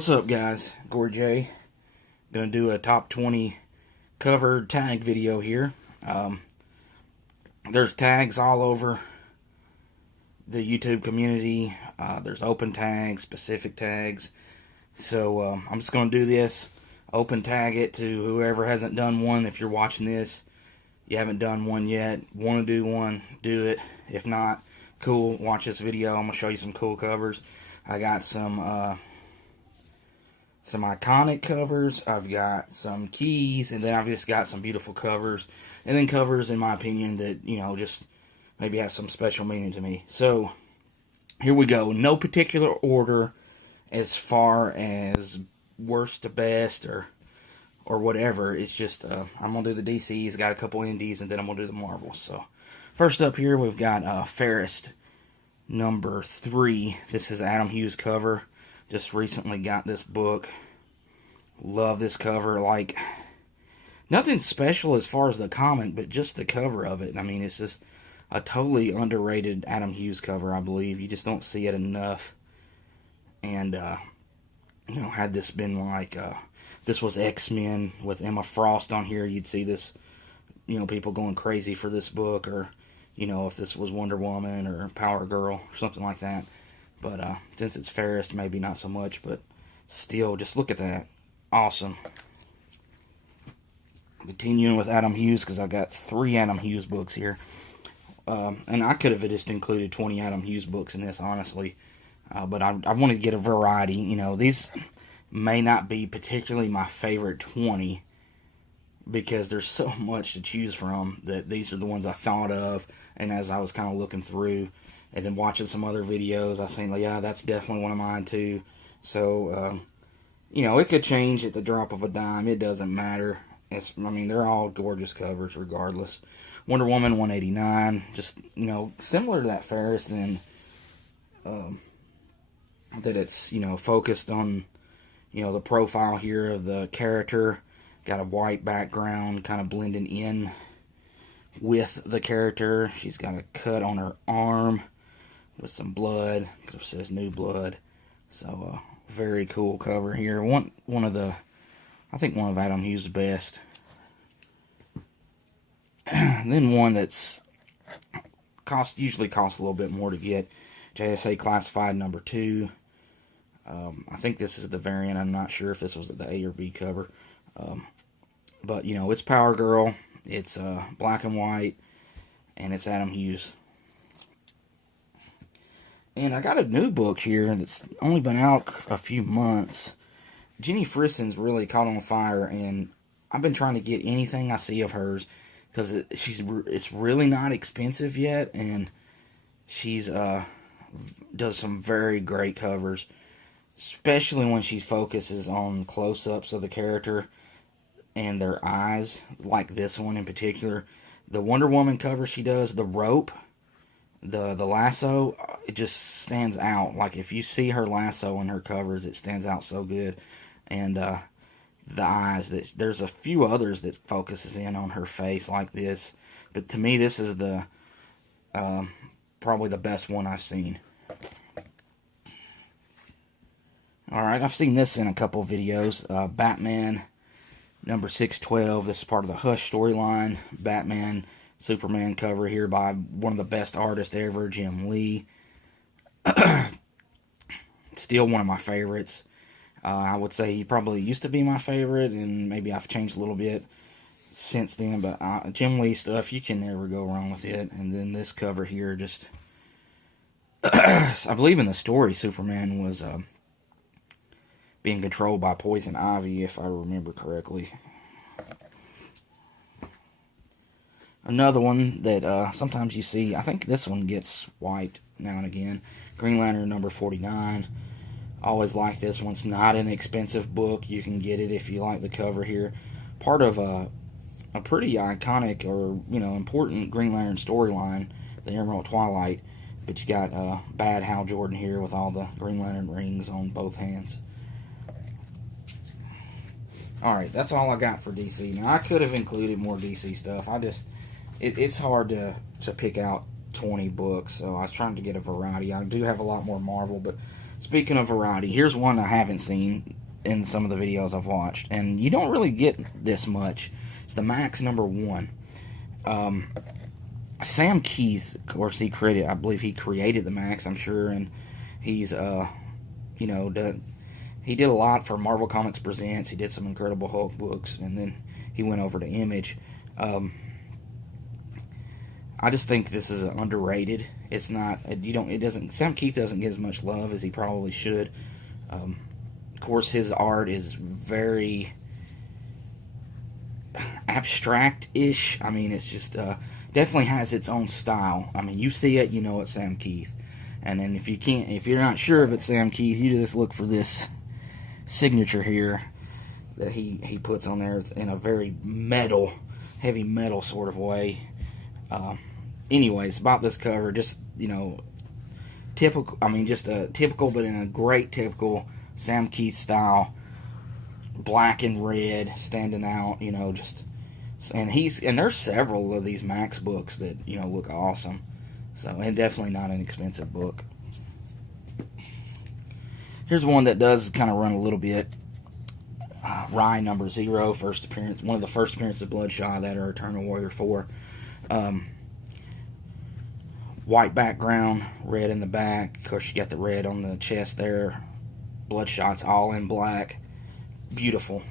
What's up, guys? Gore J. Gonna do a top 20 covered tag video here. There's tags all over the YouTube community. There's open tags, specific tags. So I'm just gonna do this. Open tag it to whoever hasn't done one. If you're watching this, you haven't done one yet, want to do one, do it. If not, cool, watch this video. I'm gonna show you some cool covers. I got some iconic covers, I've got some keys, and then I've just got some beautiful covers, and then covers, in my opinion, that, you know, just maybe have some special meaning to me. So, here we go. No particular order as far as worst to best, or whatever. It's just, I'm going to do the DCs, got a couple indies, and then I'm going to do the Marvels. So, first up here, we've got Fairest number 3. This is Adam Hughes cover. Just recently got this book. Love this cover. Like, nothing special as far as the comic, but just the cover of it. I mean, it's just a totally underrated Adam Hughes cover, I believe. You just don't see it enough. And, you know, had this been like, this was X-Men with Emma Frost on here, you'd see this, you know, people going crazy for this book. Or, you know, if this was Wonder Woman or Power Girl or something like that. But since it's Fairest, maybe not so much, but still, just look at that. Awesome. Continuing with Adam Hughes, because I've got 3 Adam Hughes books here. And I could have just included 20 Adam Hughes books in this, honestly. But I wanted to get a variety. You know, these may not be particularly my favorite 20, because there's so much to choose from, that these are the ones I thought of, and as I was kind of looking through, and then watching some other videos, I seen, like, yeah, that's definitely one of mine too. So, you know, it could change at the drop of a dime. It doesn't matter. I mean, they're all gorgeous covers regardless. Wonder Woman 189, just, you know, similar to that Fairest, in that it's, you know, focused on, you know, the profile here of the character. Got a white background kind of blending in with the character. She's got a cut on her arm with some blood. It says New Blood. So, very cool cover here. One of the, I think one of Adam Hughes' best. Then one that's usually costs a little bit more to get. JSA Classified number 2. I think this is the variant. I'm not sure if this was the A or B cover. But, you know, it's Power Girl. It's black and white. And it's Adam Hughes. And I got a new book here that's only been out a few months. Jenny Frisson's really caught on fire, and I've been trying to get anything I see of hers, because it's really not expensive yet, and she's does some very great covers, especially when she focuses on close-ups of the character and their eyes, like this one in particular. The Wonder Woman cover she does, the rope, the lasso, it just stands out. Like, if you see her lasso in her covers, it stands out so good. And the eyes, there's a few others that focuses in on her face like this, but to me this is the probably the best one I've seen. Alright, I've seen this in a couple videos. Batman number 612. This is part of the Hush storyline. Batman Superman cover here by one of the best artists ever, Jim Lee. Still one of my favorites. I would say he probably used to be my favorite, and maybe I've changed a little bit since then, but Jim Lee stuff, you can never go wrong with it. And then this cover here, just I believe in the story, Superman was being controlled by Poison Ivy, if I remember correctly. Another one that sometimes you see, I think this one gets wiped now and again. Green Lantern number 49. Always like this one. It's not an expensive book. You can get it if you like the cover here. Part of a pretty iconic, or, you know, important Green Lantern storyline, the Emerald Twilight. But you got bad Hal Jordan here with all the Green Lantern rings on both hands. Alright, that's all I got for DC. Now, I could have included more DC stuff. It's hard to pick out 20 books, so I was trying to get a variety. I do have a lot more Marvel, but speaking of variety, here's one I haven't seen in some of the videos I've watched, and you don't really get this much. It's the Max #1. Sam Keith, of course, I believe he created the Max, I'm sure, and he's, he did a lot for Marvel Comics Presents. He did some Incredible Hulk books, and then he went over to Image. I just think this is underrated. It's not, Sam Keith doesn't get as much love as he probably should. Of course, his art is very abstract-ish. I mean, it's just, definitely has its own style. I mean, you see it, you know it's Sam Keith. And then if you're not sure if it's Sam Keith, you just look for this signature here that he puts on there in a very heavy metal sort of way. Anyways, about this cover, just, typical, just a typical, but in a great typical Sam Keith style, black and red, standing out, and there's several of these Max books that, look awesome. So, and definitely not an expensive book. Here's one that does kind of run a little bit. Rye #0, first appearance, one of the first appearances of Bloodshot that are Eternal Warrior 4. White background, red in the back. Of course, you got the red on the chest there. Bloodshot's all in black. Beautiful.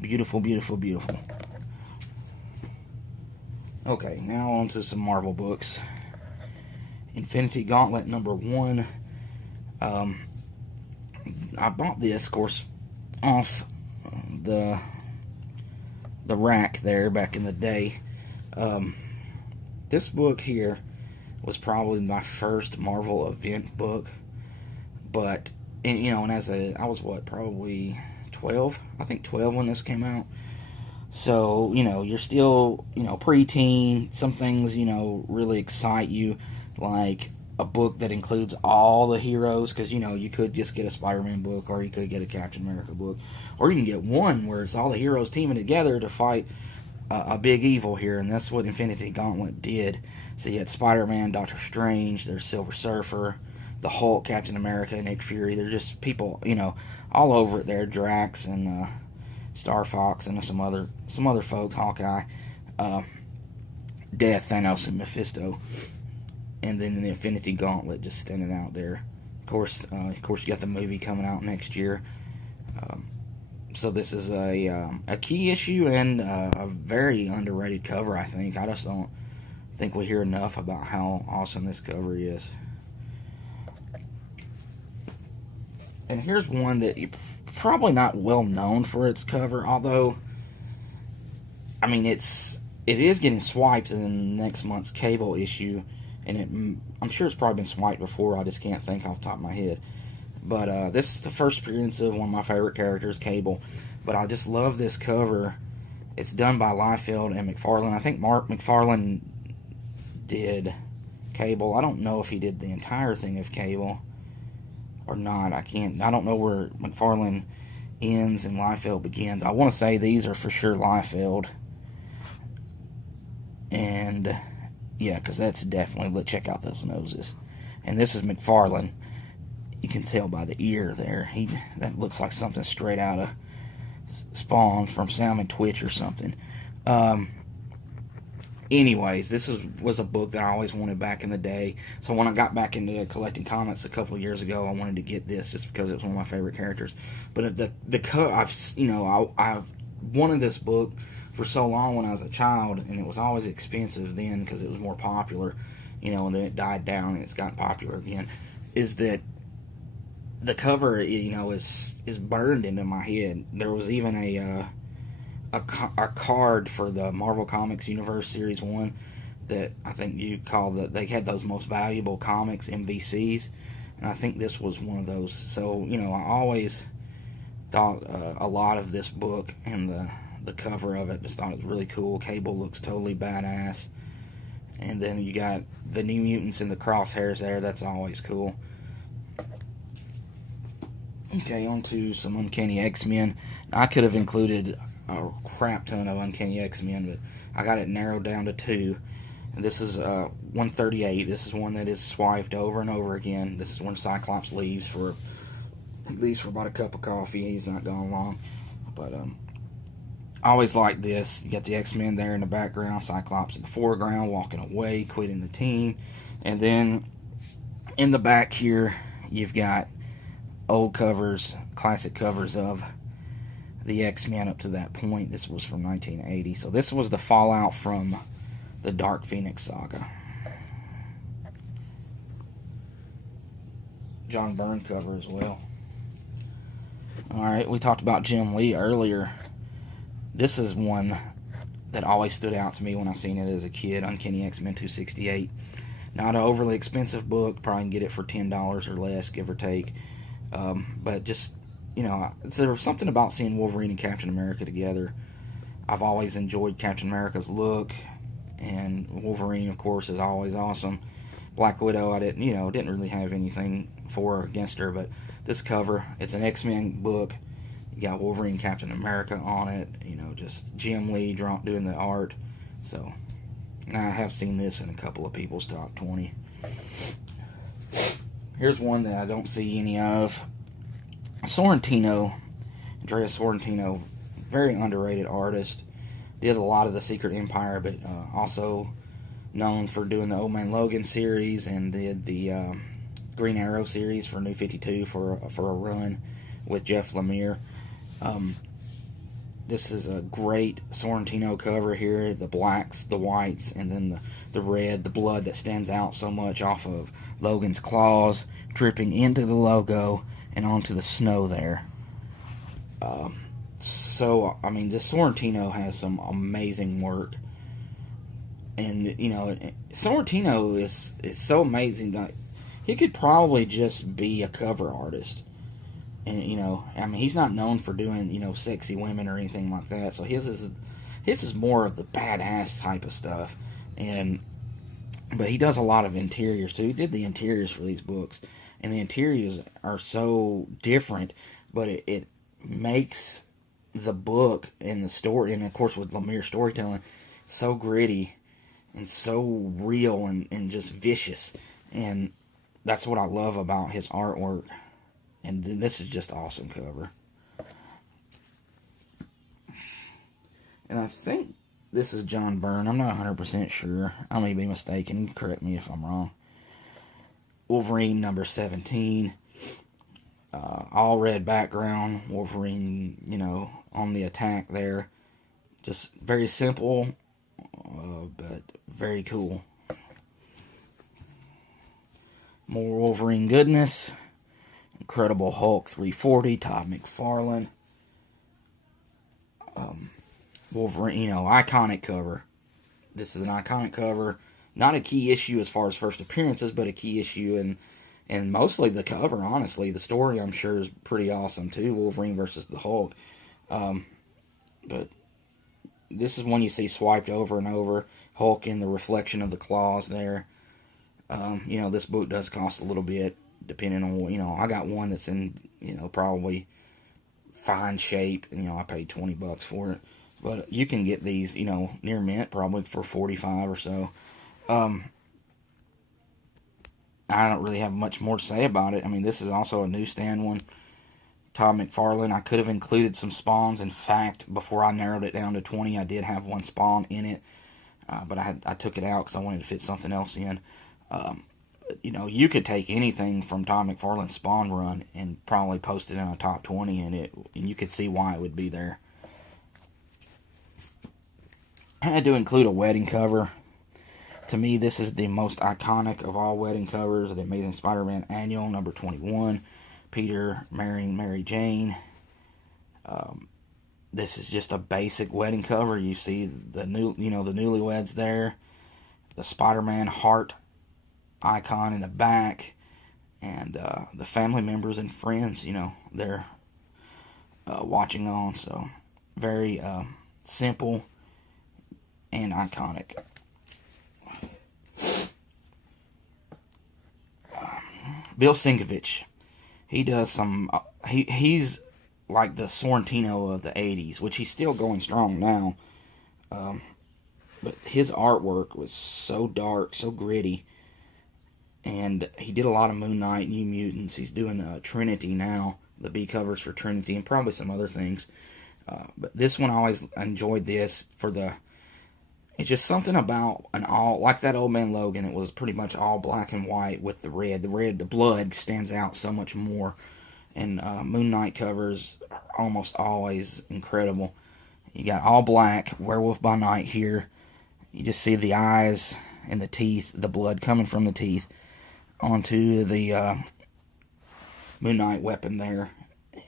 Beautiful, beautiful, beautiful. Okay, now on to some Marvel books. Infinity Gauntlet #1. I bought this, of course, off the rack there back in the day. This book here was probably my first Marvel event book, but I was probably 12, I think 12 when this came out. So, you're still, preteen. Some things, really excite you, like a book that includes all the heroes, because, you could just get a Spider-Man book, or you could get a Captain America book, or you can get one where it's all the heroes teaming together to fight a big evil here, and that's what Infinity Gauntlet did. So you had Spider-Man, Doctor Strange, there's Silver Surfer, the Hulk, Captain America, Nick Fury. They're just people, all over it there. Drax and Star Fox and some other folks, Hawkeye, Death, Thanos, and Mephisto. And then the Infinity Gauntlet just standing out there. Of course, you got the movie coming out next year. So this is a key issue and a very underrated cover, I think. I just don't think we hear enough about how awesome this cover is. And here's one that you're probably not well known for its cover, although, it is getting swiped in next month's Cable issue, and I'm sure it's probably been swiped before, I just can't think off the top of my head. But this is the first appearance of one of my favorite characters, Cable. But I just love this cover. It's done by Liefeld and McFarlane. I think Mark McFarlane did Cable. I don't know if he did the entire thing of Cable or not. I don't know where McFarlane ends and Liefeld begins. I want to say these are for sure Liefeld. And yeah, because that's definitely, check out those noses. And this is McFarlane. You can tell by the ear there. That looks like something straight out of Spawn from Sam and Twitch or something. Anyways, this was a book that I always wanted back in the day. So when I got back into collecting comics a couple of years ago, I wanted to get this just because it was one of my favorite characters. But I've wanted this book for so long when I was a child, and it was always expensive then because it was more popular, and then it died down and it's gotten popular again. Is that the cover, is burned into my head. There was even a card for the Marvel Comics Universe Series 1 that I think you call they had those most valuable comics, MVCs, and I think this was one of those. So, I always thought a lot of this book and the cover of it, just thought it was really cool. Cable looks totally badass. And then you got the New Mutants and the crosshairs there. That's always cool. Okay, on to some Uncanny X-Men. I could have included a crap ton of Uncanny X-Men, but I got it narrowed down to 2. And this is 138. This is one that is swiped over and over again. This is when Cyclops leaves for He leaves for about a cup of coffee. He's not gone long. But I always like this. You got the X-Men there in the background, Cyclops in the foreground, walking away, quitting the team. And then in the back here, you've got old covers, classic covers of the X-Men up to that point. This was from 1980. So this was the fallout from the Dark Phoenix saga. John Byrne cover as well. Alright, we talked about Jim Lee earlier. This is one that always stood out to me when I seen it as a kid. Uncanny Xmen 268. Not an overly expensive book. Probably can get it for $10 or less, give or take. But just, you know, there's something about seeing Wolverine and Captain America together. I've always enjoyed Captain America's look, and Wolverine, of course, is always awesome. Black Widow, I didn't really have anything for or against her, but this cover, it's an X-Men book. You got Wolverine, Captain America on it. You know, just Jim Lee doing the art. So, I have seen this in a couple of people's top 20. Here's one that I don't see any of. Andrea Sorrentino, very underrated artist. Did a lot of the Secret Empire, but also known for doing the Old Man Logan series, and did the Green Arrow series for New 52 for a run with Jeff Lemire. This is a great Sorrentino cover here. The blacks, the whites, and then the red, the blood that stands out so much off of Logan's claws, dripping into the logo and onto the snow there. So, I mean, this Sorrentino has some amazing work. And, you know, Sorrentino is so amazing that he could probably just be a cover artist. And, you know, I mean, he's not known for doing, you know, sexy women or anything like that. So his is more of the badass type of stuff. But he does a lot of interiors, too. He did the interiors for these books. And the interiors are so different, but it makes the book and the story, and of course with Lemire's storytelling, so gritty and so real and just vicious. And that's what I love about his artwork. And this is just awesome cover. And I think this is John Byrne. I'm not 100% sure. I may be mistaken. Correct me if I'm wrong. Wolverine number 17. All red background. Wolverine, you know, on the attack there. Just very simple, but very cool. More Wolverine goodness. Incredible Hulk 340, Todd McFarlane. Wolverine, you know, iconic cover. This is an iconic cover. Not a key issue as far as first appearances, but a key issue and mostly the cover, honestly. The story, I'm sure, is pretty awesome, too. Wolverine versus the Hulk. But this is one you see swiped over and over. Hulk in the reflection of the claws there. You know, this book does cost a little bit, depending on, you know, I got one that's in, you know, probably fine shape. You know, I paid $20 for it. But you can get these, you know, near mint, probably for $45 or so. I don't really have much more to say about it. I mean, this is also a newsstand one. Todd McFarlane. I could have included some spawns. In fact, before I narrowed it down to 20, I did have one spawn in it. But I took it out because I wanted to fit something else in. You know, you could take anything from Todd McFarlane's Spawn run and probably post it in a top 20, and you could see why it would be there. I had to include a wedding cover. To me, this is the most iconic of all wedding covers of the Amazing Spider-Man Annual, number 21. Peter marrying Mary Jane. This is just a basic wedding cover. You see the newlyweds there, the Spider-Man heart icon in the back, and the family members and friends, you know, they're watching on. So very simple and iconic. Bill Sienkiewicz, he does some. He's like the Sorrentino of the 80s, which he's still going strong now. But his artwork was so dark, so gritty. And he did a lot of Moon Knight, New Mutants. He's doing Trinity now, the B covers for Trinity and probably some other things. But this one, I always enjoyed this for the... It's just something about an all... Like that Old Man Logan, it was pretty much all black and white with the red. The blood stands out so much more. And Moon Knight covers are almost always incredible. You got all black, Werewolf by Night here. You just see the eyes and the teeth, the blood coming from the teeth onto the Moon Knight weapon there,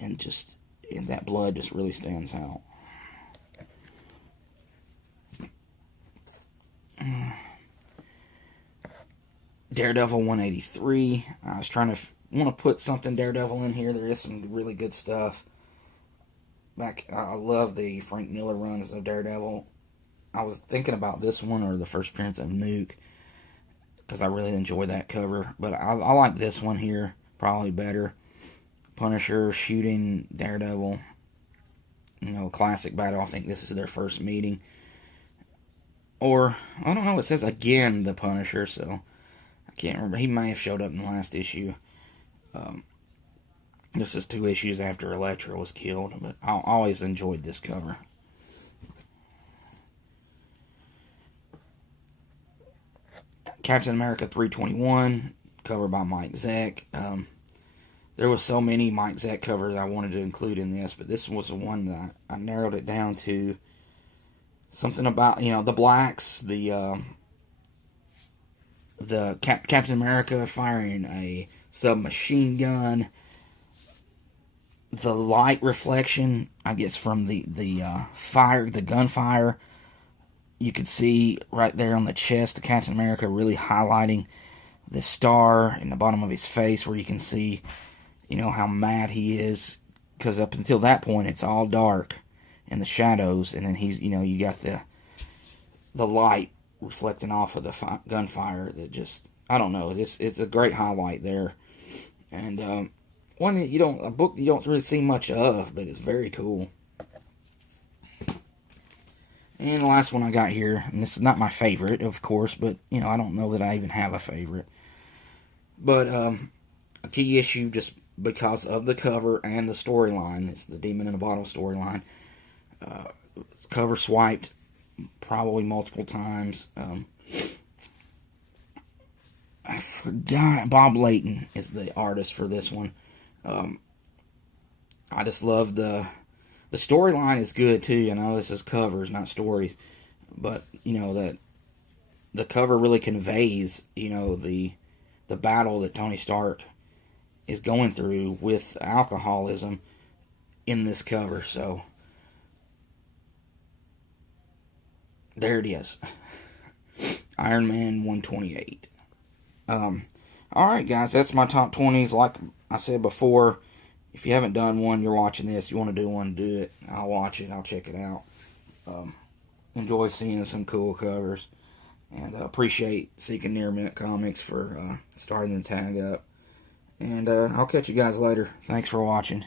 and that blood just really stands out. Daredevil 183. I was trying to want to put something Daredevil in here. There is some really good stuff. I love the Frank Miller runs of Daredevil. I was thinking about this one or the first appearance of Nuke, because I really enjoy that cover. But I like this one here probably better. Punisher shooting Daredevil. Classic battle. I think this is their first meeting. Or, I don't know, it says again the Punisher, so I can't remember. He may have showed up in the last issue. This is 2 issues after Elektra was killed, but I always enjoyed this cover. Captain America 321, cover by Mike Zeck. There was so many Mike Zeck covers I wanted to include in this, but this was the one that I narrowed it down to. Something about, the blacks, the Captain America firing a submachine gun, the light reflection, I guess, from the gunfire. You could see right there on the chest of Captain America really highlighting the star in the bottom of his face, where you can see, how mad he is, because up until that point it's all dark in the shadows, and then he's, you got the light reflecting off of the gunfire that just, I don't know, it's a great highlight there. And a book you don't really see much of, but it's very cool. And the last one I got here, and this is not my favorite, of course, but, I don't know that I even have a favorite. But a key issue, just because of the cover and the storyline, it's the Demon in a Bottle storyline. Cover swiped probably multiple times. I forgot. Bob Layton is the artist for this one. I just love the storyline is good too. I know this is covers, not stories, but that the cover really conveys the battle that Tony Stark is going through with alcoholism in this cover. So there it is. Ironman 128. Alright guys, that's my top 20s. Like I said before, if you haven't done one, you're watching this, you want to do one, do it. I'll watch it, I'll check it out. Enjoy seeing some cool covers. And appreciate Seeking Near Mint Comics for starting the tag up. And I'll catch you guys later. Thanks for watching.